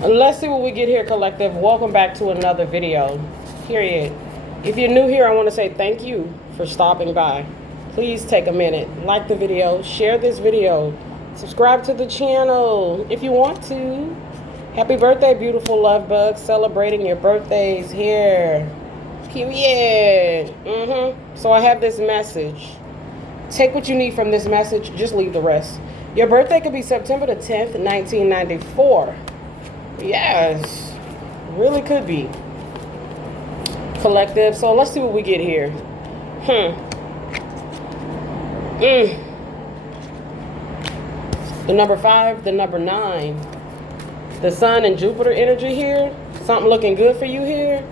Let's see what we get here, collective. Welcome back to another video. Period. If you're new here, I want to say thank you for stopping by. Please take a minute, like the video, share this video, subscribe to the channel if you want to. Happy birthday, beautiful love bugs. Celebrating your birthdays here. Period. So I have this message. Take what you need from this message, just leave the rest. Your birthday could be September the 10th, 1994. Yes, really could be. Collective. So let's see what we get here. The number 5, the number 9. The Sun and Jupiter energy here. Something looking good for you here.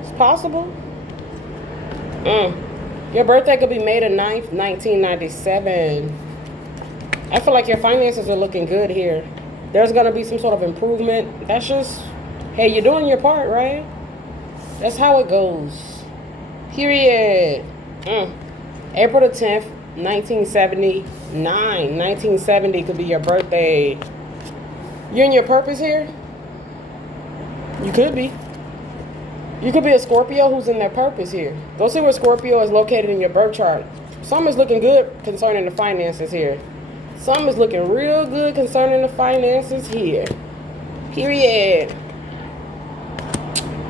It's possible. Your birthday could be May the 9th, 1997. I feel like your finances are looking good here. There's going to be some sort of improvement. That's just, hey, you're doing your part, right? That's how it goes. Period. April the 10th, 1979. 1970 could be your birthday. You're in your purpose here? You could be. You could be a Scorpio who's in their purpose here. Go see where Scorpio is located in your birth chart. Something is looking good concerning the finances here. Something is looking real good concerning the finances here. Period.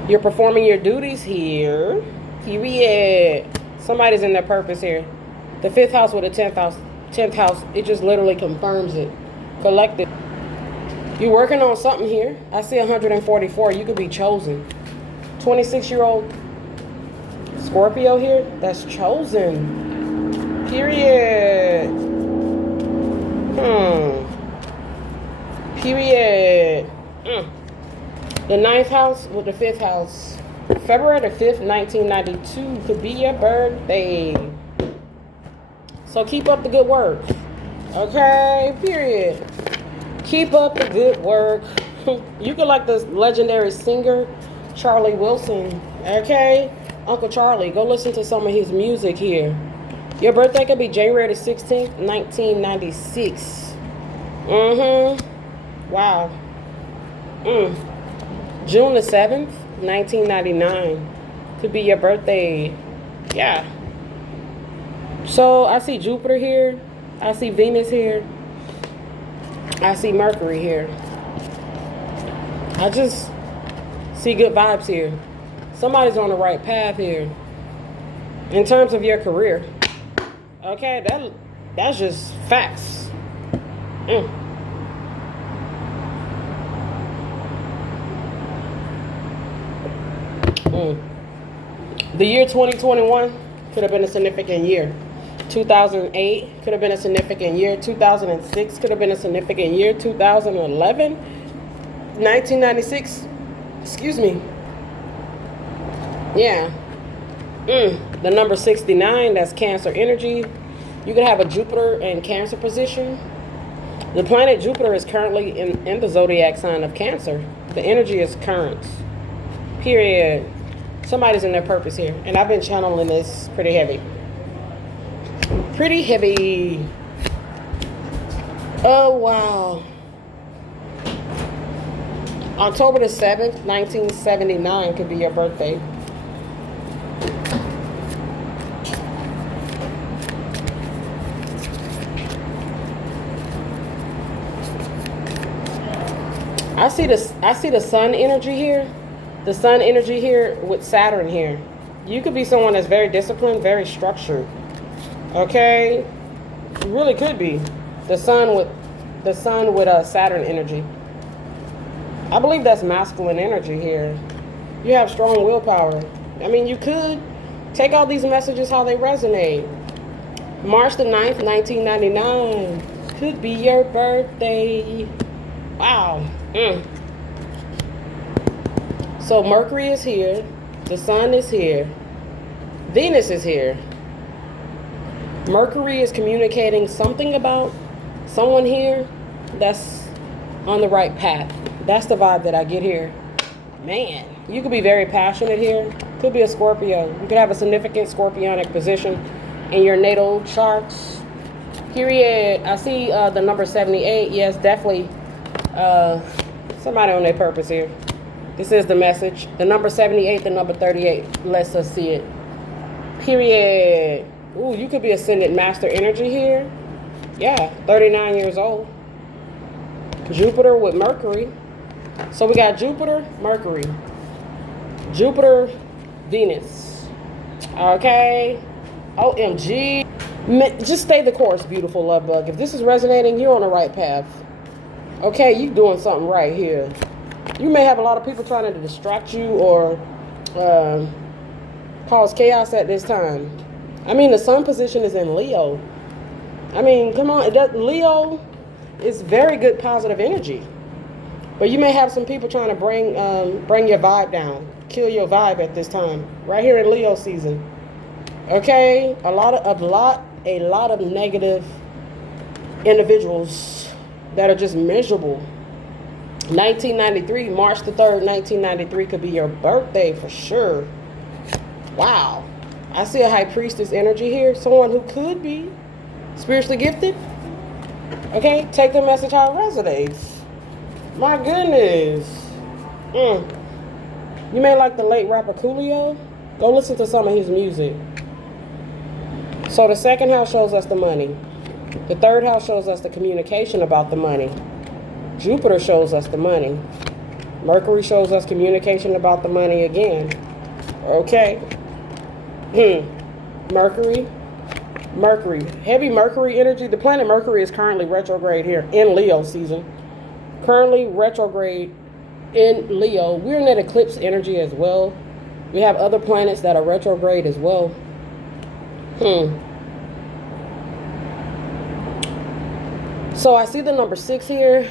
You're performing your duties here. Period. Somebody's in their purpose here. The 5th house with the 10th house. 10th house, it just literally confirms it. Collective. You're working on something here. I see 144. You could be chosen. 26-year-old Scorpio here. That's chosen. Period. Period. The 9th house with the 5th house. February the 5th, 1992 could be your birthday. So keep up the good work. Okay? Period. Keep up the good work. You could like this legendary singer, Charlie Wilson. Okay? Uncle Charlie. Go listen to some of his music here. Your birthday could be January the 16th, 1996. Wow. June the 7th, 1999. Could be your birthday. Yeah. So I see Jupiter here. I see Venus here. I see Mercury here. I just see good vibes here. Somebody's on the right path here. In terms of your career. Okay, that's just facts. The year 2021 could have been a significant year. 2008 could have been a significant year. 2006 could have been a significant year. 2011, 1996, excuse me. Yeah. The number 69, that's Cancer energy. You could have a Jupiter in Cancer position. The planet Jupiter is currently in the zodiac sign of Cancer. The energy is current. Period. Somebody's in their purpose here. And I've been channeling this pretty heavy. Pretty heavy. Oh, wow. October the 7th, 1979 could be your birthday. I see the sun energy here. The sun energy here with Saturn here. You could be someone that's very disciplined, very structured. Okay? You really could be. The sun with Saturn energy. I believe that's masculine energy here. You have strong willpower. I mean, you could take all these messages how they resonate. March the 9th, 1999 could be your birthday. Wow. So Mercury is here. The sun is here. Venus is here. Mercury is communicating something about someone here that's on the right path. That's the vibe that I get here. Man, you could be very passionate here. Could be a Scorpio. You could have a significant Scorpionic position in your natal charts. Period. I see the number 78. Yes, definitely Somebody on their purpose here. This is the message. The number 78, the number 38 lets us see it. Period. Ooh, you could be ascended master energy here. Yeah, 39 years old. Jupiter with Mercury. So we got Jupiter, Mercury. Jupiter, Venus. Okay. OMG. Just stay the course, beautiful love bug. If this is resonating, you're on the right path. Okay, you doing something right here. You may have a lot of people trying to distract you or cause chaos at this time. I mean, the sun position is in Leo. I mean, come on. Leo is very good positive energy. But you may have some people trying to bring your vibe down. Kill your vibe at this time. Right here in Leo season. Okay? A lot of negative individuals that are just miserable. 1993, March the 3rd, 1993 could be your birthday for sure. Wow. I see a high priestess energy here. Someone who could be spiritually gifted. Okay? Take the message how it resonates. My goodness. You may like the late rapper Coolio. Go listen to some of his music. So the second house shows us the money. The third house shows us the communication about the money. Jupiter shows us the money. Mercury shows us communication about the money again. Okay. Mercury. Heavy Mercury energy. The planet Mercury is currently retrograde here in Leo season. Currently retrograde in Leo. We're in that eclipse energy as well. We have other planets that are retrograde as well. So I see the number 6 here.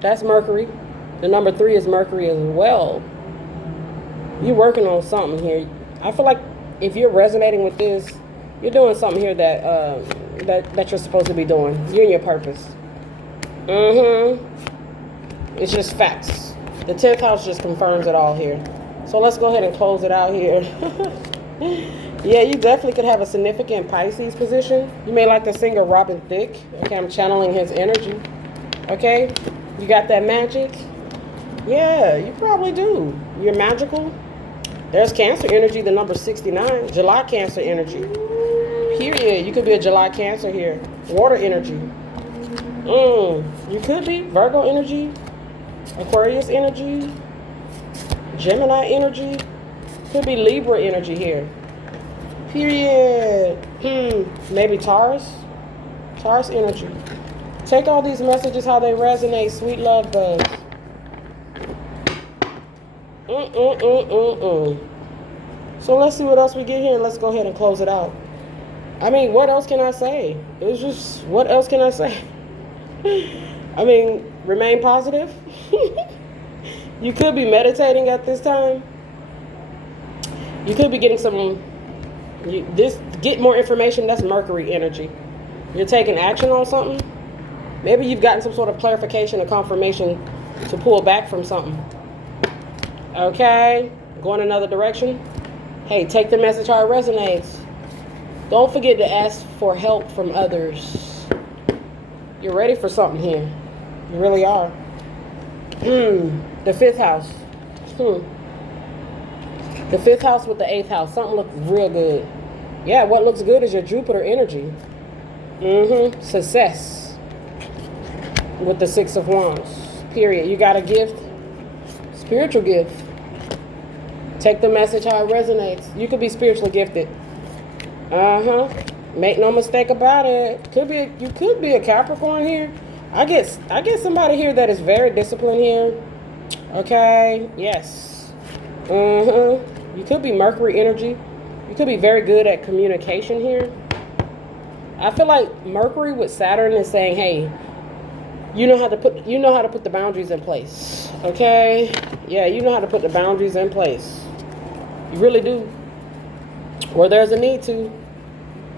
That's Mercury. The number 3 is Mercury as well. You're working on something here. I feel like if you're resonating with this, you're doing something here that you're supposed to be doing. You're in your purpose. It's just facts. The 10th house just confirms it all here. So let's go ahead and close it out here. Yeah, you definitely could have a significant Pisces position. You may like the singer Robin Thicke. Okay, I'm channeling his energy. Okay, you got that magic? Yeah, you probably do. You're magical. There's Cancer energy, the number 69. July Cancer energy. Period. You could be a July Cancer here. Water energy. You could be Virgo energy. Aquarius energy. Gemini energy. Could be Libra energy here. Period. Maybe Taurus. Taurus energy. Take all these messages how they resonate, sweet love bugs. So let's see what else we get here and let's go ahead and close it out. I mean, what else can I say? It's just, what else can I say? I mean, remain positive. You could be meditating at this time. You could be getting get more information. That's Mercury energy. You're taking action on something. Maybe you've gotten some sort of clarification or confirmation to pull back from something. Okay, going another direction. Hey, take the message how it resonates. Don't forget to ask for help from others. You're ready for something here. You really are. The 5th house. The 5th house with the 8th house. Something looks real good. Yeah, what looks good is your Jupiter energy. Success. With the 6 of Wands. Period. You got a gift. Spiritual gift. Take the message how it resonates. You could be spiritually gifted. Make no mistake about it. You could be a Capricorn here. I get somebody here that is very disciplined here. Okay. Yes. You could be Mercury energy. You could be very good at communication here. I feel like Mercury with Saturn is saying, hey, you know how to put the boundaries in place. Okay? Yeah, you know how to put the boundaries in place. You really do. Where there's a need to.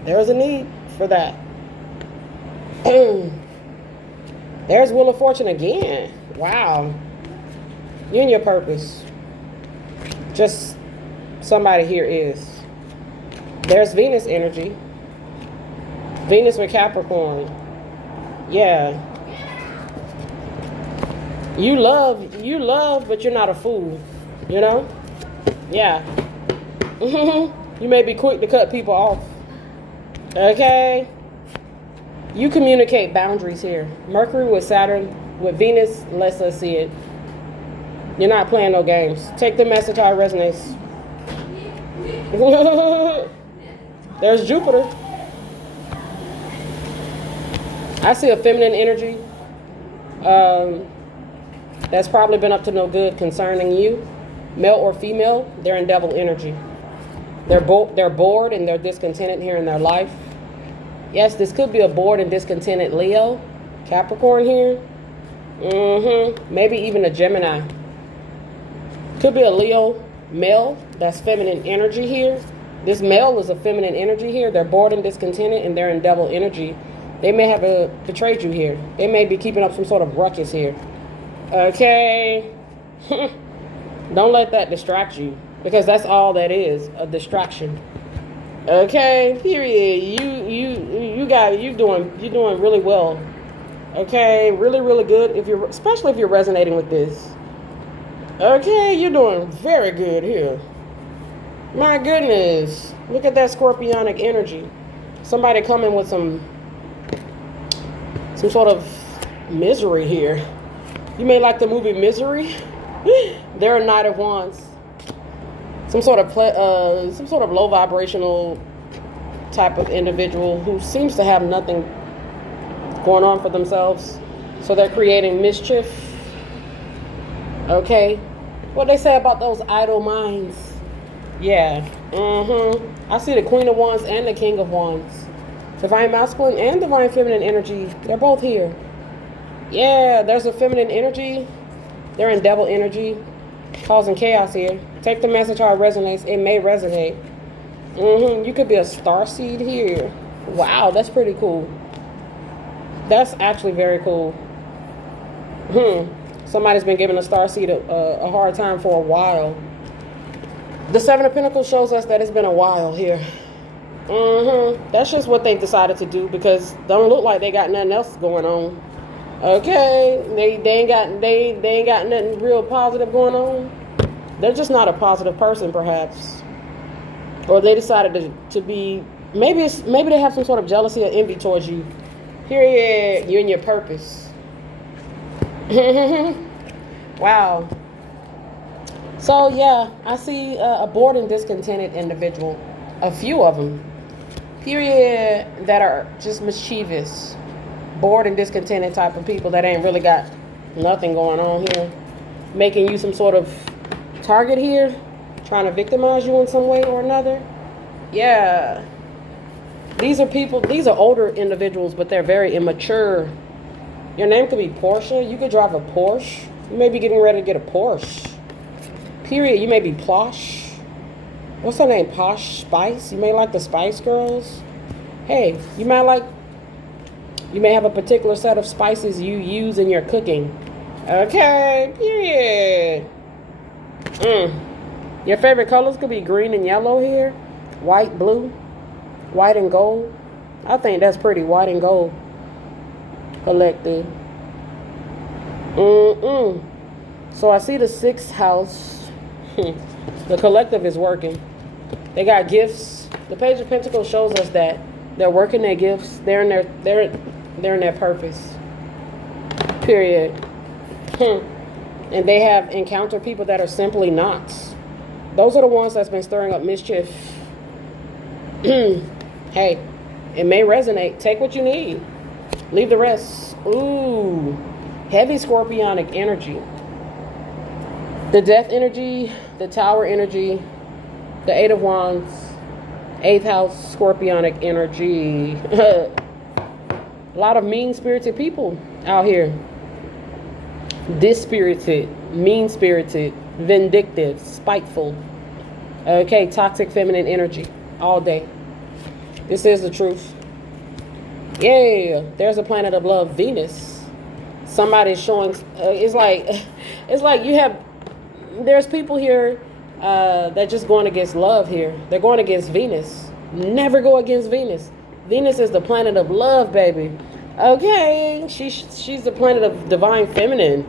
There's a need for that. There's Wheel of Fortune again. Wow. You and your purpose. Just somebody here is. There's Venus energy. Venus with Capricorn. Yeah. You love, but you're not a fool. You know? Yeah. You may be quick to cut people off. Okay? You communicate boundaries here. Mercury with Saturn, with Venus lets us see it. You're not playing no games. Take the message how it resonates. There's Jupiter. I see a feminine energy that's probably been up to no good concerning you. Male or female, they're in devil energy. They're bored and they're discontented here in their life. Yes, this could be a bored and discontented Leo, Capricorn here. Maybe even a Gemini. Could be a Leo male, that's feminine energy here. This male is a feminine energy here. They're bored and discontented and they're in devil energy. They may have betrayed you here. They may be keeping up some sort of ruckus here. Okay? Don't let that distract you, because that's all that is, a distraction. Okay? Period. You're doing really well. Okay? Really, really good, especially if you're resonating with this. Okay, you're doing very good here. My goodness. Look at that scorpionic energy. Somebody coming with some sort of misery here. You may like the movie Misery. They're a Knight of Wands. Some sort of low vibrational type of individual who seems to have nothing going on for themselves. So they're creating mischief. Okay. What they say about those idle minds. Yeah. I see the Queen of Wands and the King of Wands. Divine masculine and divine feminine energy. They're both here. Yeah, there's a feminine energy. They're in devil energy, causing chaos here. Take the message how it resonates. It may resonate. You could be a starseed here. Wow, that's pretty cool. That's actually very cool. Somebody's been giving a starseed a hard time for a while. The Seven of Pentacles shows us that it's been a while here. That's just what they've decided to do, because don't look like they got nothing else going on. Okay, they ain't got nothing real positive going on. They're just not a positive person, perhaps, or they decided to be. Maybe they have some sort of jealousy or envy towards you. Period. You and your purpose. Wow. So yeah, I see a bored and discontented individual. A few of them. Period. That are just mischievous. Bored and discontented type of people that ain't really got nothing going on here. Making you some sort of target here. Trying to victimize you in some way or another. Yeah. These are older individuals, but they're very immature. Your name could be Portia. You could drive a Porsche. You may be getting ready to get a Porsche. Period. You may be Plosh. What's her name? Posh Spice. You may like the Spice Girls. Hey, you may have a particular set of spices you use in your cooking. Okay, period. Your favorite colors could be green and yellow here. White, blue, white and gold. I think that's pretty. White and gold. Collective. So I see the 6th house. The collective is working. They got gifts. The Page of Pentacles shows us that they're working their gifts. They're in their purpose. Period. And they have encountered people that are simply not. Those are the ones that's been stirring up mischief. Hey, it may resonate. Take what you need. Leave the rest. Ooh. Heavy scorpionic energy. The Death energy, the Tower energy, the 8 of Wands, 8th house scorpionic energy. A lot of mean-spirited people out here. Dispirited, mean-spirited, vindictive, spiteful. Okay, toxic feminine energy all day. This is the truth. Yeah, there's a planet of love, Venus. Somebody's showing, it's like you have, there's people here that just going against love here. They're going against Venus. Never go against Venus. Venus is the planet of love, baby. Okay, she's the planet of divine feminine.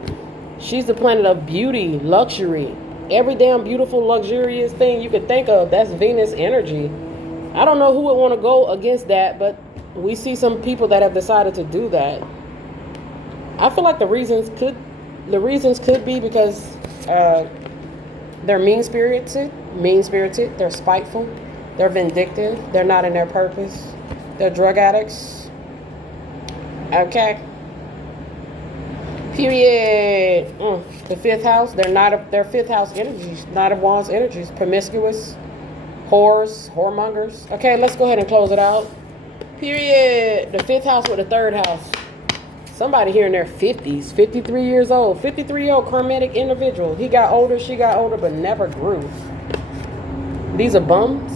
She's the planet of beauty, luxury. Every damn beautiful, luxurious thing you could think of, that's Venus energy. I don't know who would want to go against that, but we see some people that have decided to do that. I feel like the reasons could be because they're mean-spirited, they're spiteful, they're vindictive, they're not in their purpose, they're drug addicts. Okay. Period. The fifth house, they're fifth house energies, Knight of Wands energies, promiscuous, whores, whoremongers. Okay, let's go ahead and close it out. Period. The fifth house with the third house. Somebody here in their 50s, 53 years old, 53-year-old karmic individual. He got older, she got older, but never grew. These are bums.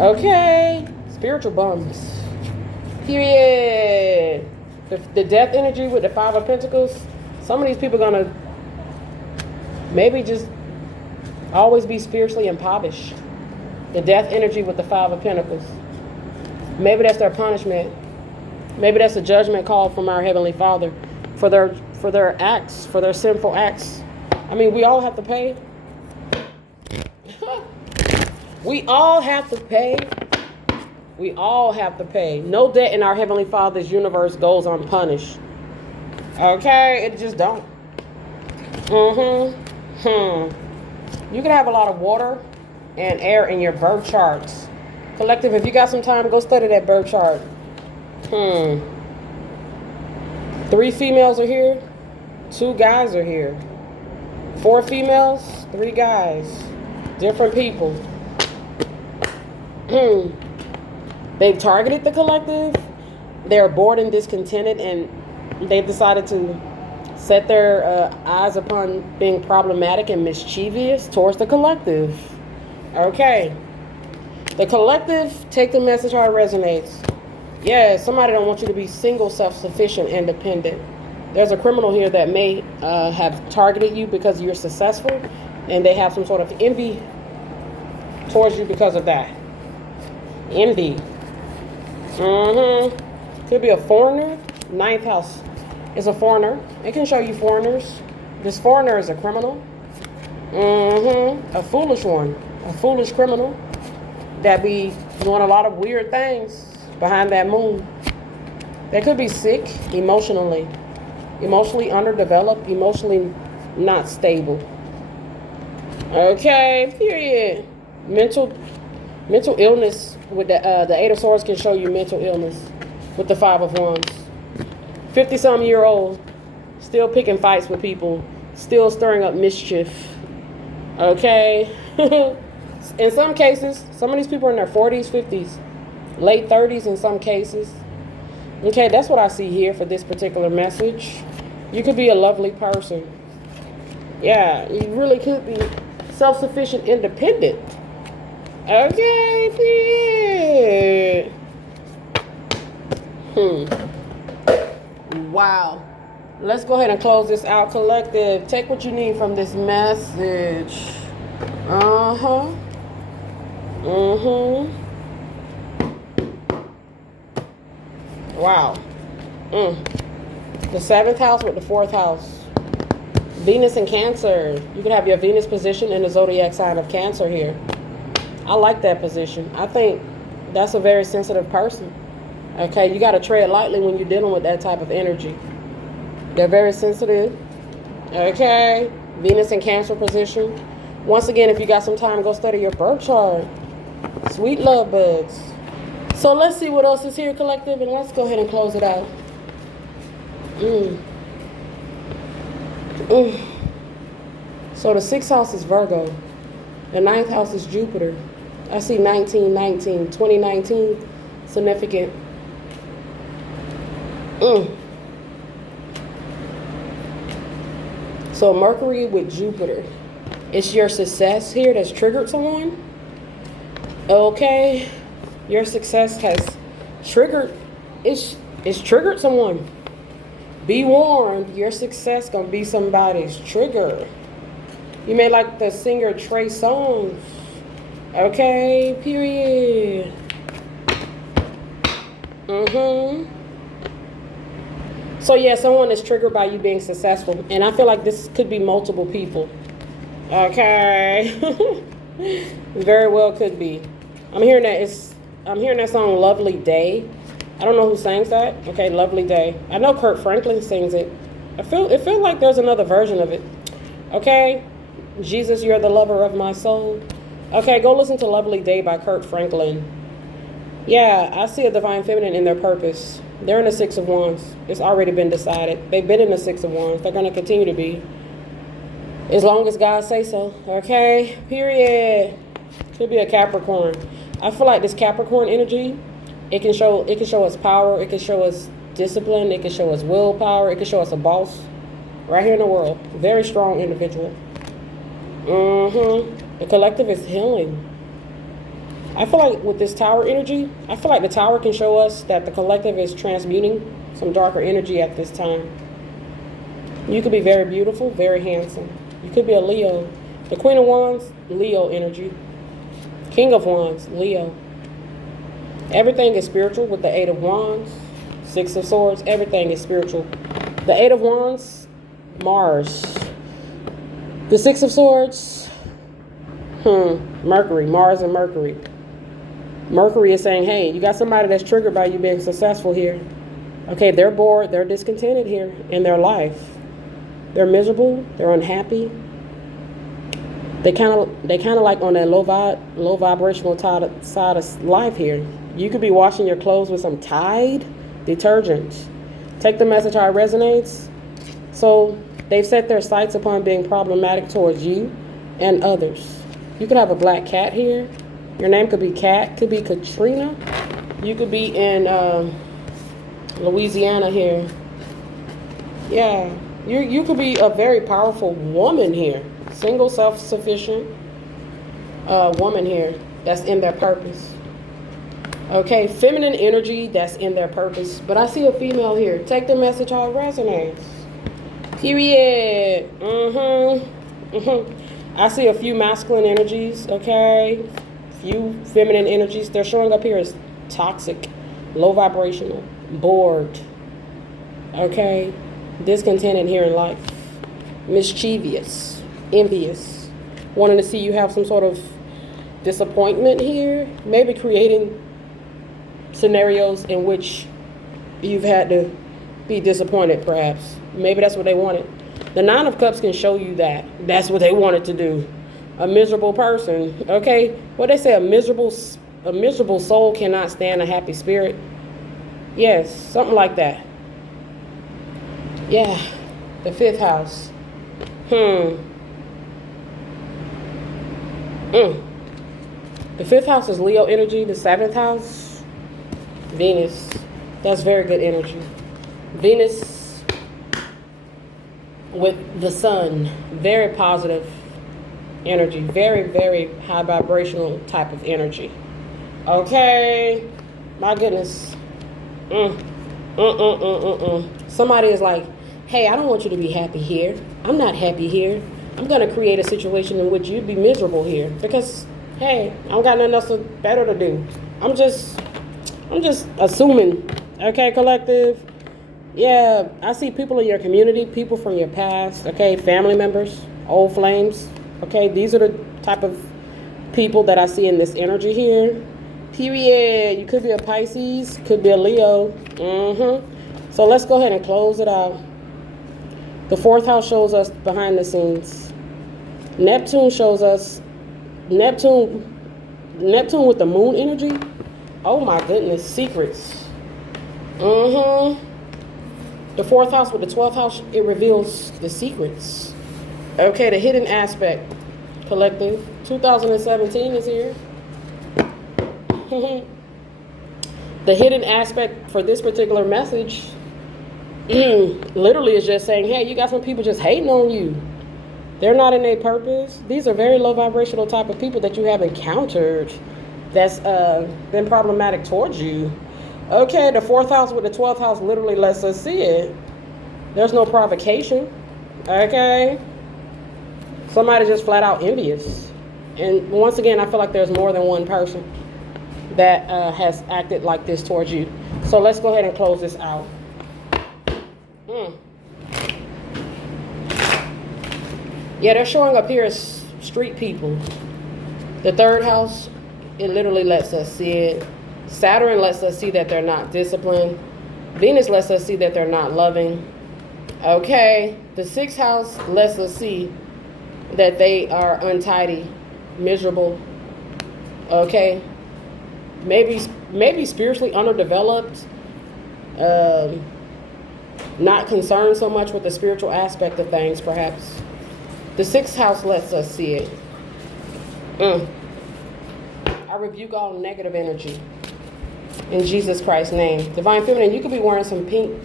Okay. Spiritual bums. Period. The death energy with the Five of Pentacles. Some of these people are going to maybe just always be spiritually impoverished. The death energy with the Five of Pentacles. Maybe that's their punishment. Maybe that's a judgment call from our Heavenly Father for their acts, for their sinful acts. I mean, we all have to pay. We all have to pay. We all have to pay. No debt in our Heavenly Father's universe goes unpunished. Okay? It just don't. You can have a lot of water and air in your birth charts. Collective, if you got some time, go study that birth chart. 3 females are here. 2 guys are here. 4 females, 3 guys. Different people. They've targeted the collective. They're bored and discontented, and they've decided to set their eyes upon being problematic and mischievous towards the collective. Okay. The collective, take the message how it resonates. Yeah, somebody don't want you to be single, self-sufficient, independent. There's a criminal here that may have targeted you because you're successful, and they have some sort of envy towards you because of that. Envy. Could be a foreigner. 9th house is a foreigner. It can show you foreigners. This foreigner is a criminal. A foolish one. A foolish criminal that be doing a lot of weird things behind that moon. They could be sick emotionally underdeveloped, emotionally not stable. Okay, period. Mental illness with the 8 of Swords can show you mental illness with the 5 of Wands. 50-some-year-old, still picking fights with people, still stirring up mischief. Okay? In some cases, some of these people are in their 40s, 50s, late 30s in some cases. Okay, that's what I see here for this particular message. You could be a lovely person. Yeah, you really could be self-sufficient, independent. Okay, period. Wow. Let's go ahead and close this out, collective. Take what you need from this message. Wow. The 7th house with the 4th house. Venus and Cancer. You could have your Venus position in the zodiac sign of Cancer here. I like that position. I think that's a very sensitive person. Okay, you got to tread lightly when you're dealing with that type of energy. They're very sensitive. Okay, Venus and Cancer position. Once again, if you got some time, go study your birth chart. Sweet love bugs. So let's see what else is here, collective, and let's go ahead and close it out. So the 6th house is Virgo. The 9th house is Jupiter. I see 1919, 2019, significant. So Mercury with Jupiter. It's your success here that's triggered someone. Okay. Your success has triggered, it's triggered someone. Be warned, your success gonna be somebody's trigger. You may like the singer Trey Songz. Okay, period. So yeah, someone is triggered by you being successful, and I feel like this could be multiple people. Okay, very well could be. I'm hearing that song "Lovely Day." I don't know who sings that. Okay, "Lovely Day." I know Kurt Franklin sings it. It feel like there's another version of it. Okay, Jesus, you're the lover of my soul. Okay, go listen to "Lovely Day" by Kurt Franklin. Yeah, I see a divine feminine in their purpose. They're in the Six of Wands. It's already been decided. They've been in the Six of Wands. They're going to continue to be. As long as God say so. Okay? Period. Could be a Capricorn. I feel like this Capricorn energy, it can show us power. It can show us discipline. It can show us willpower. It can show us a boss right here in the world. Very strong individual. The collective is healing. I feel like with this tower energy, I feel like the tower can show us that the collective is transmuting some darker energy at this time. You could be very beautiful, very handsome. You could be a Leo. The Queen of Wands, Leo energy. King of Wands, Leo. Everything is spiritual with the Eight of Wands, Six of Swords. Everything is spiritual. The Eight of Wands, Mars. The Six of Swords, Mercury, Mars and Mercury. Mercury is saying, hey, you got somebody that's triggered by you being successful here. Okay, they're bored, they're discontented here in their life. They're miserable, they're unhappy. They kind of like on that low vibrational side of life here. You could be washing your clothes with some Tide detergent. Take the message how it resonates. So they've set their sights upon being problematic towards you and others. You could have a black cat here. Your name could be Cat, could be Katrina. You could be in Louisiana here. Yeah, you could be a very powerful woman here. Single, self-sufficient woman here that's in their purpose. Okay, feminine energy that's in their purpose. But I see a female here. Take the message how it resonates. Period. I see a few masculine energies, okay? Few feminine energies. They're showing up here as toxic, low vibrational, bored, okay? Discontented here in life. Mischievous, envious, wanting to see you have some sort of disappointment here. Maybe creating scenarios in which you've had to be disappointed, perhaps. Maybe that's what they wanted. The Nine of Cups can show you that. That's what they wanted to do. A miserable person, okay? What they say, a miserable soul cannot stand a happy spirit. Yes, something like that. Yeah, the fifth house. The fifth house is Leo energy. The seventh house, Venus. That's very good energy. Venus with the sun, very positive energy, very, very high vibrational type of energy. Okay, my goodness. Somebody is like, hey, I don't want you to be happy here. I'm not happy here. I'm going to create a situation in which you'd be miserable here because, hey, I don't got nothing else better to do. I'm just assuming. Okay, collective. Yeah, I see people in your community, people from your past, okay, family members, old flames. Okay, these are the type of people that I see in this energy here. Period. You could be a Pisces, could be a Leo. So let's go ahead and close it out. The fourth house shows us behind the scenes. Neptune shows us Neptune with the moon energy. Oh my goodness, secrets. The fourth house with the 12th house, it reveals the secrets. Okay, the hidden aspect. Collective. 2017 is here. The hidden aspect for this particular message literally is just saying, hey, you got some people just hating on you. They're not in their purpose. These are very low vibrational type of people that you have encountered that's been problematic towards you. Okay, the fourth house with the 12th house literally lets us see it. There's no provocation. Okay? Somebody just flat out envious. And once again, I feel like there's more than one person that has acted like this towards you. So let's go ahead and close this out. Hmm. Yeah, they're showing up here as street people. The third house, it literally lets us see it. Saturn lets us see that they're not disciplined. Venus lets us see that they're not loving. Okay, the sixth house lets us see that they are untidy, miserable. Okay, maybe spiritually underdeveloped, not concerned so much with the spiritual aspect of things, perhaps. The sixth house lets us see it. I rebuke all negative energy in Jesus Christ's name. Divine Feminine, you could be wearing some pink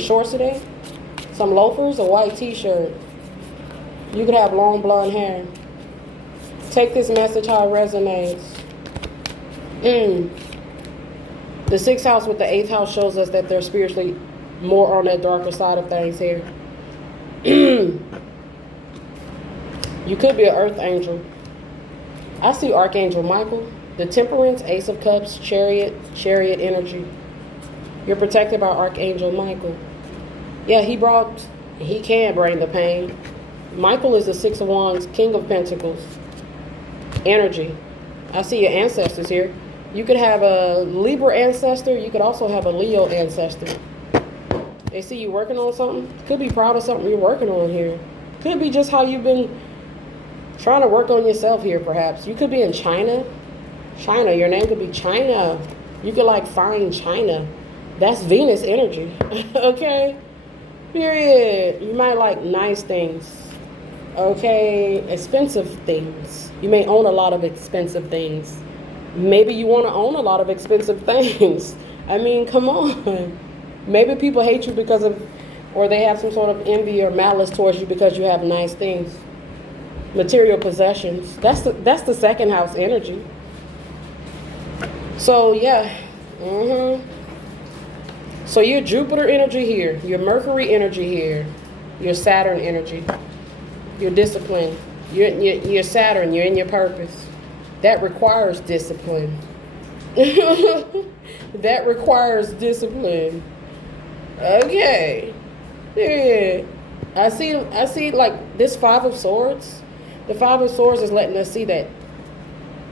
shorts today, some loafers, a white t-shirt. You could have long blonde hair. Take this message how it resonates. The sixth house with the eighth house shows us that they're spiritually more on that darker side of things here. You could be an earth angel. I see Archangel Michael, the Temperance, Ace of Cups, Chariot energy. You're protected by Archangel Michael. Yeah, he can bring the pain. Michael is the Six of Wands, King of Pentacles. Energy. I see your ancestors here. You could have a Libra ancestor. You could also have a Leo ancestor. They see you working on something. Could be proud of something you're working on here. Could be just how you've been trying to work on yourself here, perhaps. You could be in China. China, your name could be China. You could like find China. That's Venus energy. Okay? Period. You might like nice things. Okay? Expensive things. You may own a lot of expensive things. Maybe you want to own a lot of expensive things. I mean, come on. Maybe people hate you because of, or they have some sort of envy or malice towards you because you have nice things. Material possessions. That's the second house energy. So yeah. So your Jupiter energy here, your Mercury energy here, your Saturn energy, your discipline, your Saturn, you're in your purpose. That requires discipline. That requires discipline. Okay. Yeah. I see like this Five of Swords. The Five of Swords is letting us see that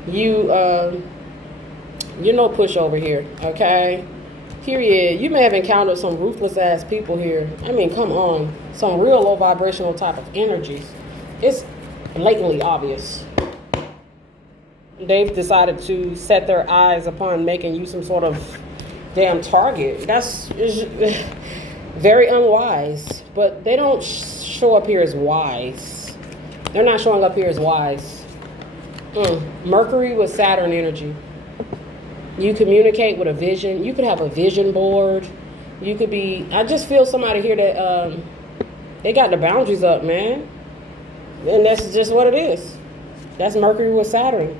you're no pushover here, okay? Period. You may have encountered some ruthless ass people here. I mean, come on. Some real low vibrational type of energies. It's blatantly obvious. They've decided to set their eyes upon making you some sort of damn target. That's very unwise. But they don't show up here as wise. They're not showing up here as wise. Mercury with Saturn energy. You communicate with a vision. You could have a vision board. You could be, I just feel somebody here that they got the boundaries up, man. And that's just what it is. That's Mercury with Saturn.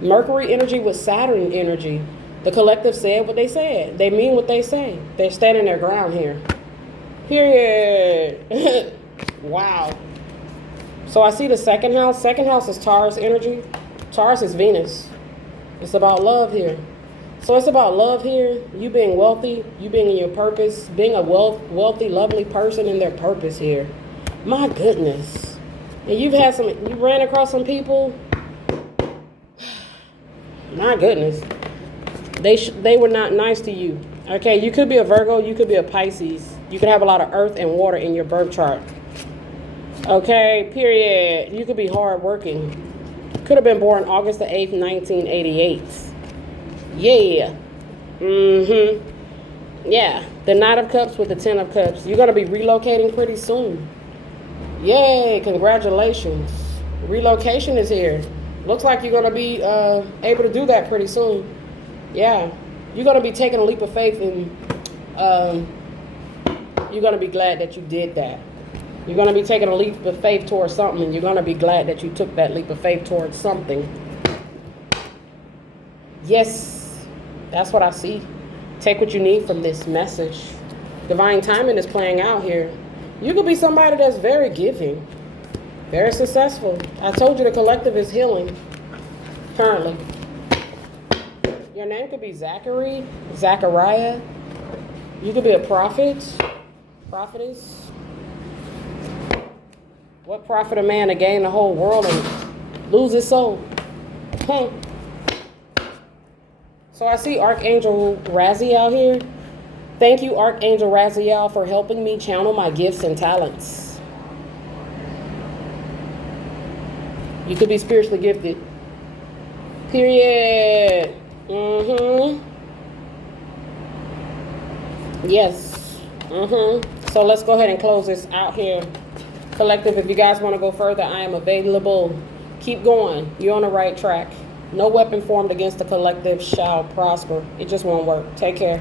Mercury energy with Saturn energy. The collective said what they said. They mean what they say. They're standing their ground here. Period. Wow. So I see the second house. Second house is Taurus energy. Taurus is Venus. It's about love here. So it's about love here. You being wealthy, you being in your purpose, being a wealthy, lovely person in their purpose here. My goodness. And you ran across some people. My goodness. They were not nice to you. Okay, you could be a Virgo, you could be a Pisces. You could have a lot of earth and water in your birth chart. Okay, period. You could be hardworking. Could have been born August the 8th, 1988. Yeah. Yeah. The Knight of Cups with the Ten of Cups. You're going to be relocating pretty soon. Yay. Congratulations. Relocation is here. Looks like you're going to be able to do that pretty soon. Yeah. You're going to be taking a leap of faith and you're going to be glad that you did that. You're going to be taking a leap of faith towards something, and you're going to be glad that you took that leap of faith towards something. Yes, that's what I see. Take what you need from this message. Divine timing is playing out here. You could be somebody that's very giving, very successful. I told you the collective is healing currently. Your name could be Zachariah. You could be a prophet. Prophetess. What profit a man to gain the whole world and lose his soul? So I see Archangel Raziel here. Thank you, Archangel Raziel, for helping me channel my gifts and talents. You could be spiritually gifted. Period. Yes. So let's go ahead and close this out here. Collective, if you guys want to go further, I am available. Keep going. You're on the right track. No weapon formed against the collective shall prosper. It just won't work. Take care.